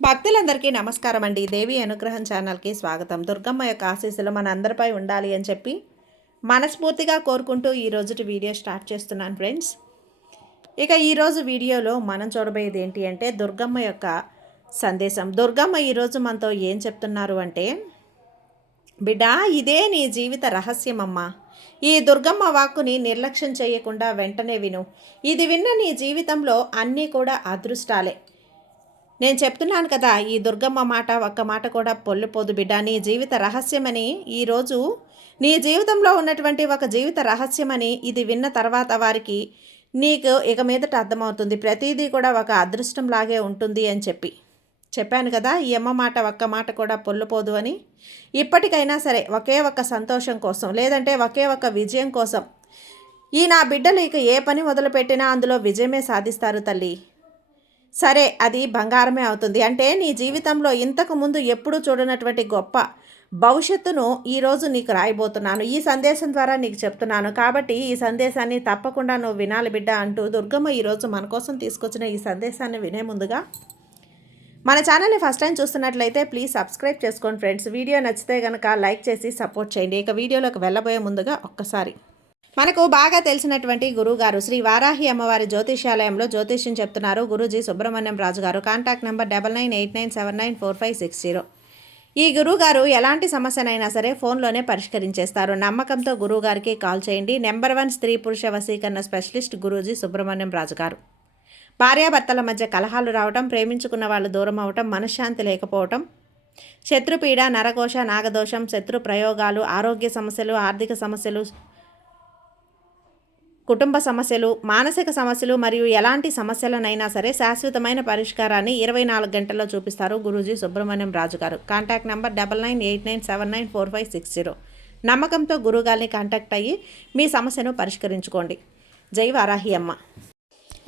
భక్తులందరికీ నమస్కారం అండి. దేవి అనుగ్రహం ఛానల్కి స్వాగతం. దుర్గమ్మ యొక్క ఆశీస్సులు మన అందరిపై ఉండాలి అని చెప్పి మనస్ఫూర్తిగా కోరుకుంటూ ఈ రోజుటి వీడియో స్టార్ట్ చేస్తున్నాను ఫ్రెండ్స్. ఇక ఈరోజు వీడియోలో మనం చూడబోయేది ఏంటి అంటే దుర్గమ్మ యొక్క సందేశం. దుర్గమ్మ ఈరోజు మనతో ఏం చెప్తున్నారు అంటే, బిడ్డ ఇదే నీ జీవిత రహస్యమమ్మా. ఈ దుర్గమ్మ వాక్కుని నిర్లక్ష్యం చేయకుండా వెంటనే విను. ఇది విన్న నీ జీవితంలో అన్నీ కూడా అదృష్టాలే. నేను చెప్తున్నాను కదా, ఈ దుర్గమ్మ మాట ఒక్క మాట కూడా పొల్లిపోదు బిడ్డ. నీ జీవిత రహస్యమని, ఈరోజు నీ జీవితంలో ఉన్నటువంటి ఒక జీవిత రహస్యమని ఇది విన్న తర్వాత వారికి నీకు ఇక మీదట అర్థమవుతుంది. ప్రతిదీ కూడా ఒక అదృష్టం లాగే ఉంటుంది అని చెప్పాను కదా, ఈ అమ్మ మాట ఒక్క మాట కూడా పొల్లిపోదు అని. ఇప్పటికైనా సరే ఒకే ఒక్క సంతోషం కోసం, లేదంటే ఒకే ఒక్క విజయం కోసం ఈ నా బిడ్డలు ఇక ఏ పని మొదలుపెట్టినా అందులో విజయమే సాధిస్తారు తల్లి. సరే, అది బంగారమే అవుతుంది. అంటే నీ జీవితంలో ఇంతకు ముందు ఎప్పుడూ చూడనటువంటి గొప్ప భవిష్యత్తును ఈరోజు నీకు రాయబోతున్నాను. ఈ సందేశం ద్వారా నీకు చెప్తున్నాను. కాబట్టి ఈ సందేశాన్ని తప్పకుండా నువ్వు వినాలి బిడ్డ అంటూ దుర్గమ్మ ఈరోజు మన కోసం తీసుకొచ్చిన ఈ సందేశాన్ని వినే ముందుగా మన ఛానల్ని ఫస్ట్ టైం చూస్తున్నట్లయితే ప్లీజ్ సబ్స్క్రైబ్ చేసుకోండి ఫ్రెండ్స్. వీడియో నచ్చితే కనుక లైక్ చేసి సపోర్ట్ చేయండి. ఇక వీడియోలోకి వెళ్ళబోయే ముందుగా ఒక్కసారి మనకు బాగా తెలిసినటువంటి గురువుగారు శ్రీ వారాహి అమ్మవారి జ్యోతిష్యాలయంలో జ్యోతిష్యం చెప్తున్నారు గురూజీ సుబ్రహ్మణ్యం రాజు గారు. Contact number 9989794560. ఈ గురువుగారు ఎలాంటి సమస్యనైనా సరే ఫోన్లోనే పరిష్కరించేస్తారు. నమ్మకంతో గురువుగారికి కాల్ చేయండి. నెంబర్ 1 స్త్రీ పురుష వశీకరణ స్పెషలిస్ట్ గురూజీ సుబ్రహ్మణ్యం రాజు గారు. భార్యాభర్తల మధ్య కలహాలు రావటం, ప్రేమించుకున్న వాళ్ళు దూరం అవటం, మనశ్శాంతి లేకపోవటం, శత్రుపీడ, నరఘోష, నాగదోషం, శత్రు ప్రయోగాలు, ఆరోగ్య సమస్యలు, ఆర్థిక సమస్యలు, కుటుంబ సమస్యలు, మానసిక సమస్యలు మరియు ఎలాంటి సమస్యలనైనా సరే శాశ్వతమైన పరిష్కారాన్ని 24 గంటల్లో చూపిస్తారు గురూజీ సుబ్రహ్మణ్యం రాజు గారు. Contact number 9989794560. నమ్మకంతో గురువుగారిని కాంటాక్ట్ అయ్యి మీ సమస్యను పరిష్కరించుకోండి. జై వారాహి అమ్మ.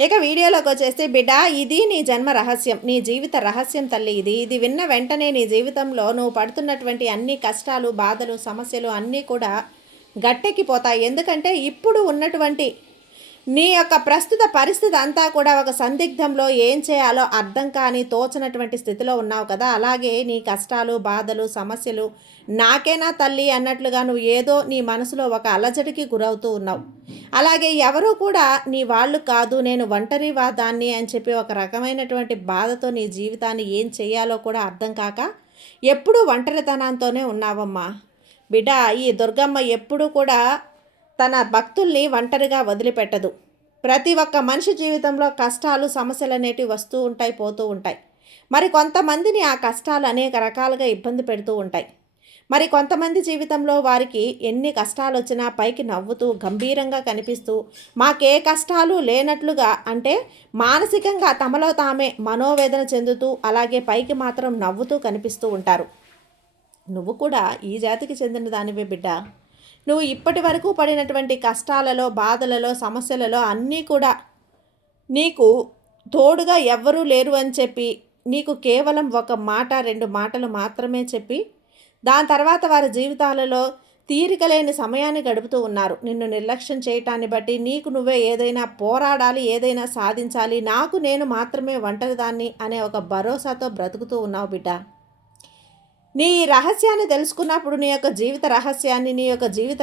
ఇక వీడియోలోకి వచ్చేస్తే, బిడ్డ ఇది నీ జన్మ రహస్యం, నీ జీవిత రహస్యం తల్లి. ఇది విన్న వెంటనే నీ జీవితంలో నువ్వు పడుతున్నటువంటి అన్ని కష్టాలు, బాధలు, సమస్యలు అన్నీ కూడా గట్టెక్కిపోతాయి. ఎందుకంటే ఇప్పుడు ఉన్నటువంటి నీ యొక్క ప్రస్తుత పరిస్థితి అంతా కూడా ఒక సందిగ్ధంలో ఏం చేయాలో అర్థం కాని తోచనటువంటి స్థితిలో ఉన్నావు కదా. అలాగే నీ కష్టాలు, బాధలు, సమస్యలు నాకేనా తల్లి అన్నట్లుగా నువ్వు ఏదో నీ మనసులో ఒక అలజడికి గురవుతూ ఉన్నావు. అలాగే ఎవరూ కూడా నీ వాళ్ళు కాదు, నేను ఒంటరి వాదాన్ని అని చెప్పి ఒక రకమైనటువంటి బాధతో నీ జీవితాన్ని ఏం చేయాలో కూడా అర్థం కాక ఎప్పుడూ ఒంటరితనంతోనే ఉన్నావమ్మా. బిడ్డ, ఈ దుర్గమ్మ ఎప్పుడూ కూడా తన భక్తుల్ని ఒంటరిగా వదిలిపెట్టదు. ప్రతి ఒక్క మనిషి జీవితంలో కష్టాలు, సమస్యలు అనేటివి వస్తూ ఉంటాయి, పోతూ ఉంటాయి. మరి కొంతమందిని ఆ కష్టాలు అనేక రకాలుగా ఇబ్బంది పెడుతూ ఉంటాయి. మరి కొంతమంది జీవితంలో వారికి ఎన్ని కష్టాలు వచ్చినా పైకి నవ్వుతూ గంభీరంగా కనిపిస్తూ, మాకే కష్టాలు లేనట్లుగా, అంటే మానసికంగా తమలో తామే మనోవేదన చెందుతూ అలాగే పైకి మాత్రం నవ్వుతూ కనిపిస్తూ ఉంటారు. నువ్వు కూడా ఈ జాతికి చెందిన దానివే బిడ్డ. నువ్వు ఇప్పటి వరకు పడినటువంటి కష్టాలలో, బాధలలో, సమస్యలలో అన్నీ కూడా నీకు తోడుగా ఎవ్వరూ లేరు అని చెప్పి నీకు కేవలం ఒక మాట, 2 మాటలు మాత్రమే చెప్పి దాని తర్వాత వారి జీవితాలలో తీరికలేని సమయాన్ని గడుపుతూ ఉన్నారు. నిన్ను నిర్లక్ష్యం చేయటాన్ని బట్టి నీకు నువ్వే ఏదైనా పోరాడాలి, ఏదైనా సాధించాలి, నాకు నేను మాత్రమే ఒంటరిదాన్ని అనే ఒక భరోసాతో బ్రతుకుతూ ఉన్నావు బిడ్డ. నీ రహస్యాన్ని తెలుసుకున్నప్పుడు నీ యొక్క జీవిత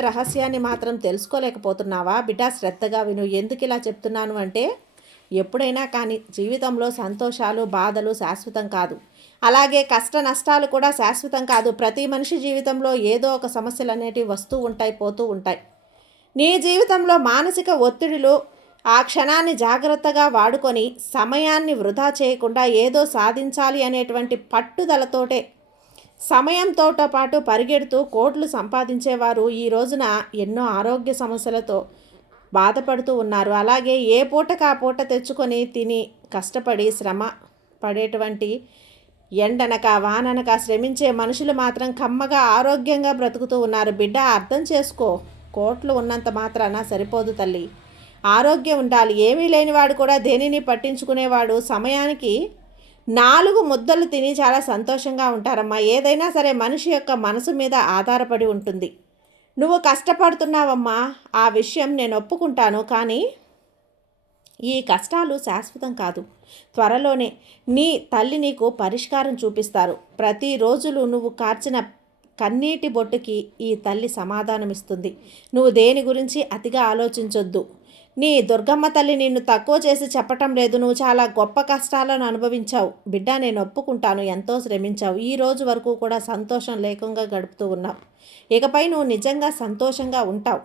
రహస్యాన్ని మాత్రం తెలుసుకోలేకపోతున్నావా బిడ్డ? శ్రద్ధగా విను. ఎందుకు ఇలా చెప్తున్నాను అంటే, ఎప్పుడైనా కానీ జీవితంలో సంతోషాలు, బాధలు శాశ్వతం కాదు. అలాగే కష్ట నష్టాలు కూడా శాశ్వతం కాదు. ప్రతి మనిషి జీవితంలో ఏదో ఒక సమస్యలు అనేటివి వస్తూ ఉంటాయి, పోతూ ఉంటాయి. నీ జీవితంలో మానసిక ఒత్తిడిలు ఆ క్షణాన్ని జాగ్రత్తగా వాడుకొని సమయాన్ని వృధా చేయకుండా ఏదో సాధించాలి అనేటువంటి పట్టుదలతోటే సమయంతో పాటు పరిగెడుతూ కోట్లు సంపాదించేవారు ఈ రోజున ఎన్నో ఆరోగ్య సమస్యలతో బాధపడుతూ ఉన్నారు. అలాగే ఏ పూటకు ఆ పూట తెచ్చుకొని తిని కష్టపడి శ్రమ పడేటువంటి ఎండనక వాననక శ్రమించే మనుషులు మాత్రం కమ్మగా ఆరోగ్యంగా బ్రతుకుతూ ఉన్నారు. బిడ్డ, అర్థం చేసుకో. కోట్లు ఉన్నంత మాత్రాన సరిపోదు తల్లి. ఆరోగ్యం ఉండాలి. ఏమీ లేనివాడు కూడా దేనిని పట్టించుకునేవాడు సమయానికి 4 ముద్దలు తిని చాలా సంతోషంగా ఉంటారమ్మా. ఏదైనా సరే మనిషి యొక్క మనసు మీద ఆధారపడి ఉంటుంది. నువ్వు కష్టపడుతున్నావమ్మా, ఆ విషయం నేను ఒప్పుకుంటాను. కానీ ఈ కష్టాలు శాశ్వతం కాదు. త్వరలోనే నీ తల్లి నీకు పరిష్కారం చూపిస్తారు. ప్రతిరోజులు నువ్వు కార్చిన కన్నీటి బొట్టుకి ఈ తల్లి సమాధానమిస్తుంది. నువ్వు దేని గురించి అతిగా ఆలోచించొద్దు. నీ దుర్గమ్మ తల్లి నిన్ను తక్కువ చేసి చెప్పటం లేదు. నువ్వు చాలా గొప్ప కష్టాలను అనుభవించావు బిడ్డ. నేను ఒప్పుకుంటాను, ఎంతో శ్రమించావు. ఈ రోజు వరకు కూడా సంతోషం లేకుండా గడుపుతూ ఉన్నావు. ఇకపై నువ్వు నిజంగా సంతోషంగా ఉంటావు,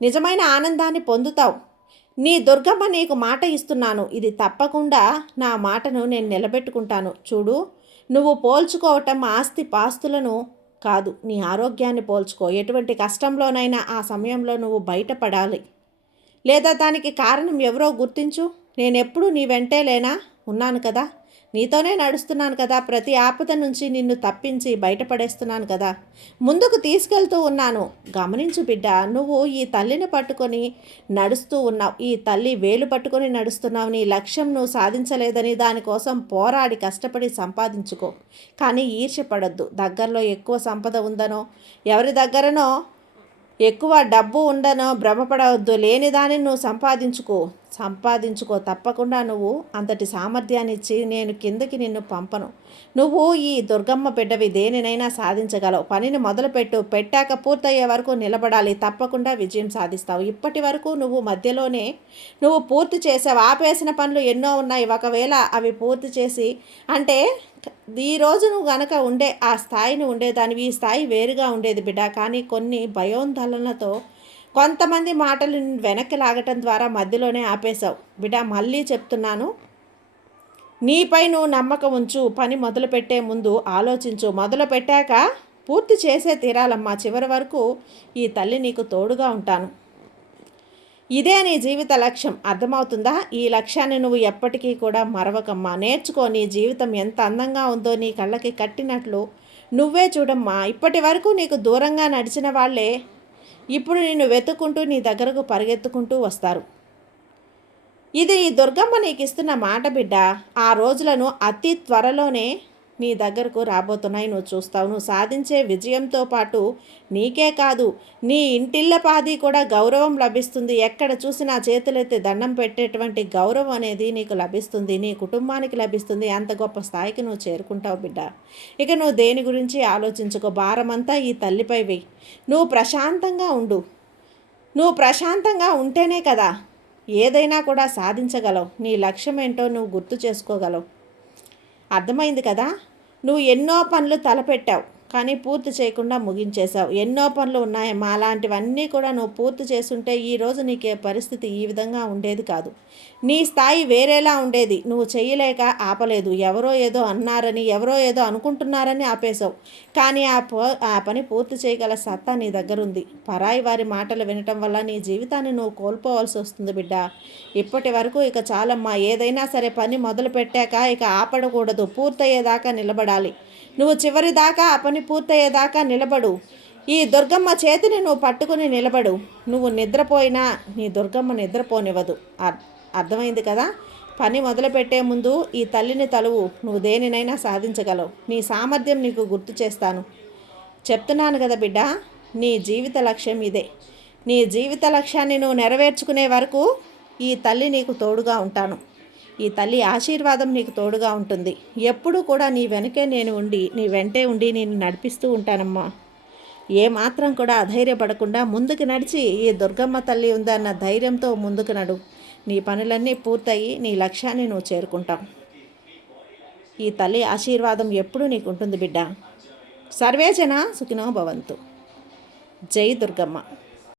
నిజమైన ఆనందాన్ని పొందుతావు. నీ దుర్గమ్మ నీకు మాట ఇస్తున్నాను. ఇది తప్పకుండా నా మాటను నేను నిలబెట్టుకుంటాను. చూడు, నువ్వు పోల్చుకోవటం ఆస్తి పాస్తులను కాదు, నీ ఆరోగ్యాన్ని పోల్చుకో. ఎటువంటి కష్టంలోనైనా ఆ సమయంలో నువ్వు బయటపడాలి, లేదా దానికి కారణం ఎవరో గుర్తించు. నేనెప్పుడు నీ వెంటే లేనా ఉన్నాను కదా, నీతోనే నడుస్తున్నాను కదా, ప్రతి ఆపద నుంచి నిన్ను తప్పించి బయటపడేస్తున్నాను కదా, ముందుకు తీసుకెళ్తూ ఉన్నాను. గమనించు బిడ్డ, నువ్వు ఈ తల్లిని పట్టుకొని నడుస్తూ ఉన్నావు. ఈ తల్లి వేలు పట్టుకొని నడుస్తున్నావు. నీ లక్ష్యం నువ్వు సాధించలేదని దానికోసం పోరాడి కష్టపడి సంపాదించుకో. కానీ ఈర్ష్యపడొద్దు. దగ్గరలో ఎక్కువ సంపద ఉందనో, ఎవరి దగ్గరనో ఎక్కువ డబ్బు ఉండనో భ్రమపడవద్దు. లేని దాన్ని నువ్వు సంపాదించుకో. తప్పకుండా నువ్వు అంతటి సామర్థ్యాన్ని ఇచ్చి నేను కిందకి నిన్ను పంపను. నువ్వు ఈ దుర్గమ్మ బిడ్డవి, దేనినైనా సాధించగలవు. పనిని మొదలుపెట్టు, పెట్టాక పూర్తయ్యే వరకు నిలబడాలి. తప్పకుండా విజయం సాధిస్తావు. ఇప్పటి వరకు నువ్వు మధ్యలోనే నువ్వు పూర్తి చేసావు. ఆపేసిన పనులు ఎన్నో ఉన్నాయి. ఒకవేళ అవి పూర్తి చేసి అంటే ఈరోజు నువ్వు గనక ఉండే ఆ స్థాయిని ఉండేదానివి, ఈ స్థాయి వేరుగా ఉండేది బిడ్డ. కానీ కొన్ని భయోందోళనలతో కొంతమంది మాటలు వెనక్కి లాగటం ద్వారా మధ్యలోనే ఆపేశావు బిడ్డ. మళ్ళీ చెప్తున్నాను, నీపై నువ్వు నమ్మకం ఉంచు. పని మొదలుపెట్టే ముందు ఆలోచించు. మొదలు పెట్టాక పూర్తి చేసే తీరాలమ్మా. చివరి వరకు ఈ తల్లి నీకు తోడుగా ఉంటాను. ఇదే నీ జీవిత లక్ష్యం, అర్థమవుతుందా? ఈ లక్ష్యాన్ని నువ్వు ఎప్పటికీ కూడా మరవకమ్మా. నేర్చుకో. నీ జీవితం ఎంత అందంగా ఉందో నీ కళ్ళకి కట్టినట్లు నువ్వే చూడమ్మా. ఇప్పటి వరకు నీకు దూరంగా నడిచిన వాళ్ళే ఇప్పుడు నిన్ను వెతుక్కుంటూ నీ దగ్గరకు పరిగెత్తుకుంటూ వస్తారు. ఇది ఈ దుర్గమ్మ నీకు ఇస్తున్న మాట బిడ్డ. ఆ రోజులను అతి త్వరలోనే నీ దగ్గరకు రాబోతున్నాయి. నువ్వు చూస్తావు. నువ్వు సాధించే విజయంతో పాటు నీకే కాదు, నీ ఇంటిల్లపాది కూడా గౌరవం లభిస్తుంది. ఎక్కడ చూసినా చేతులెత్తి దండం పెట్టేటువంటి గౌరవం అనేది నీకు లభిస్తుంది, నీ కుటుంబానికి లభిస్తుంది. అంత గొప్ప స్థాయికి నువ్వు చేరుకుంటావు బిడ్డ. ఇక నువ్వు దేని గురించి ఆలోచించుకో. భారమంతా ఈ తల్లిపై వెయ్యి. నువ్వు ప్రశాంతంగా ఉండు. నువ్వు ప్రశాంతంగా ఉంటేనే కదా ఏదైనా కూడా సాధించగలవు. నీ లక్ష్యం ఏంటో నువ్వు గుర్తు చేసుకోగలవు. అర్థమైంది కదా? నువ్వు ఎన్నో పనులు తలపెట్టావు, కానీ పూర్తి చేయకుండా ముగించేశావు. ఎన్నో పనులు ఉన్నాయమ్మా. అలాంటివన్నీ కూడా నువ్వు పూర్తి చేసుంటే ఈరోజు నీకే పరిస్థితి ఈ విధంగా ఉండేది కాదు. నీ స్థాయి వేరేలా ఉండేది. నువ్వు చేయలేక ఆపలేదు. ఎవరో ఏదో అన్నారని, ఎవరో ఏదో అనుకుంటున్నారని ఆపేశావు. కానీ ఆ పని పూర్తి చేయగల సత్తా నీ దగ్గర ఉంది. పరాయి వారి మాటలు వినటం వల్ల నీ జీవితాన్ని నువ్వు కోల్పోవాల్సి వస్తుంది బిడ్డ. ఇప్పటి వరకు ఇక చాలమ్మా. ఏదైనా సరే పని మొదలు పెట్టాక ఇక ఆపడకూడదు. పూర్తయ్యేదాకా నిలబడాలి. నువ్వు చివరి దాకా ఆ పని పూర్తయ్యేదాకా నిలబడు. ఈ దుర్గమ్మ చేతిని నువ్వు పట్టుకుని నిలబడు. నువ్వు నిద్రపోయినా నీ దుర్గమ్మ నిద్రపోనివ్వదు. అర్థమైంది కదా? పని మొదలుపెట్టే ముందు ఈ తల్లిని తలువు. నువ్వు దేనినైనా సాధించగలవు. నీ సామర్థ్యం నీకు గుర్తు చేస్తాను. చెప్తున్నాను కదా బిడ్డ, నీ జీవిత లక్ష్యం ఇదే. నీ జీవిత లక్ష్యాన్ని నువ్వు నెరవేర్చుకునే వరకు ఈ తల్లి నీకు తోడుగా ఉంటాను. ఈ తల్లి ఆశీర్వాదం నీకు తోడుగా ఉంటుంది. ఎప్పుడు కూడా నీ వెనకే నేను ఉండి, నీ వెంటే ఉండి నేను నడిపిస్తూ ఉంటానమ్మా. ఏమాత్రం కూడా అధైర్యపడకుండా ముందుకు నడిచి ఈ దుర్గమ్మ తల్లి ఉందన్న ధైర్యంతో ముందుకు నడు. నీ పనులన్నీ పూర్తయి నీ లక్ష్యాన్ని నువ్వు చేరుకుంటావు. ఈ తల్లి ఆశీర్వాదం ఎప్పుడూ నీకు ఉంటుంది బిడ్డ. సర్వేజన సుఖినో భవంతు. జై దుర్గమ్మ.